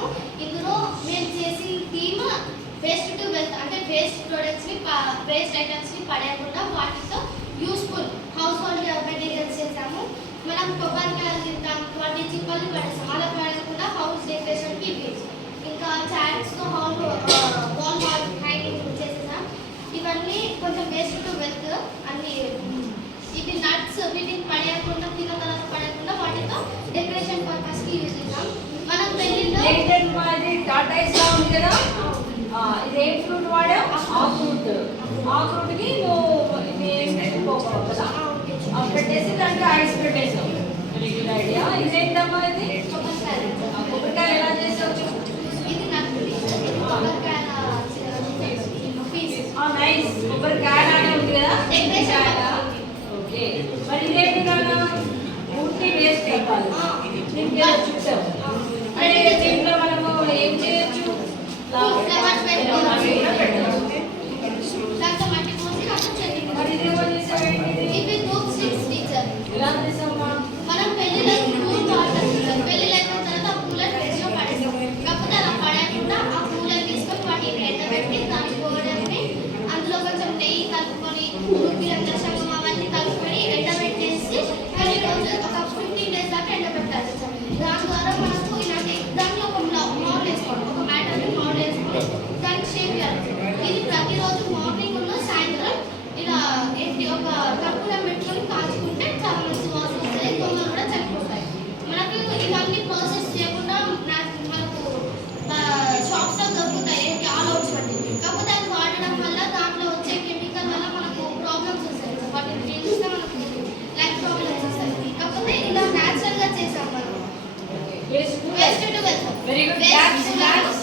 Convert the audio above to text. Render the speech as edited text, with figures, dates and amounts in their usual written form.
చేసాము. ఇందులో మేము చేసిన థీమ్ వేస్ట్ టు వెల్త్, అంటే వేస్ట్ ప్రొడక్ట్స్ని వేస్ట్ ఐటమ్స్ని పడేయకుండా వాటితో యూస్ఫుల్ హౌస్ హోల్డ్ మెటీరియల్స్ చేసాము. మనం కొబ్బరికాయలు తింటాం, వాటి చిప్పల్ని పడేస్తాం, అలా పడేయకుండా హౌస్ డెకరేషన్కి ఇవి. ఇంకా చాట్స్తో వాల్ హ్యాంగింగ్ చేసేసాం. ఇవన్నీ కొంచెం వేస్ట్ టు వెల్త్ అన్ని. ఇవి నట్స్, వీటిని పడేయకుండా తిన్న తర్వాత పడేయకుండా వాటితో డెకరేషన్ పర్పస్కి యూజ్ చేసాం. మనం పెళ్ళిలో టాటా ఇస్లా ఉంది కదా, ఇది ఏం ఫ్రూట్ వాడావు? ఆ ఫ్రూట్కి నువ్వు పెట్టేసి దాంట్లో ఐస్ పెట్టేసావు. Very good idea. ఇదేంటమ్మా ఇది? కొబ్బరికాయలు ఎలా చేసావు? ఇది కొబ్బరికాయ నైస్. కొబ్బరికాయ ఉంది కదా. ఓకే, మరి ఇదేంటి నాన్న? ఊటీ వేస్ట్ అయిపోవాలి. దీనికి చూసావు అంటే దీంట్లో మనము ఏం చేయొచ్చు? మరి ఇదేమో చేసావేంటి? ఎలా చేసావమ్మా? మనం పెళ్లిలో పూలు వాడతాం. పెళ్లిలో అయిపోయిన తర్వాత ఆ పూలను ఫ్రెష్గా పడేస్తాం. కాకపోతే అలా పడేయకుండా ఆ పూలను తీసుకొని వాటిని ఎండబెట్టి దాన్ని పోవడానికి అందులో కొంచెం నెయ్యి కలుపుకొని ఉప్పిలం దర్శనం అవన్నీ కలుపుకొని ఎండబెట్టేసి కొన్ని రోజులు ఒక 15 days దాకా ఎండబెట్టాలి. దాని ద్వారా మనకు ఇలాంటి దాన్ని ఒక మోడల్ వేసుకోవాలి, ఒక మ్యాటర్ని మోడల్ వేసుకొని దానికి షేప్ ఇవ్వాలి. ఇది ప్రతిరోజు మార్నింగ్ సాయంత్రం ఇలా ఏంటి ఒక కర్పూరం పెట్టుకొని కాల్చుకుంటే చాలా మంచి వాసన వస్తుంది, దోమలు కూడా చనిపోతాయి. మనకు ఇవన్నీ ప్రాసెస్ చేయకుండా మనకు షాప్స్లో దొరుకుతాయి ఏంటి ఆల్ అవుట్స్ బట్టి. కాకపోతే అవి వాడడం వల్ల దాంట్లో వచ్చే కెమికల్ వల్ల మనకు ప్రాబ్లమ్స్ వస్తాయి. వాటిని పీల్చితే మనకు లైఫ్ ప్రాబ్లమ్స్ వస్తాయి. కాకపోతే ఇలా న్యాచురల్గా చేసాం మనం. Waste to wealth. Very good.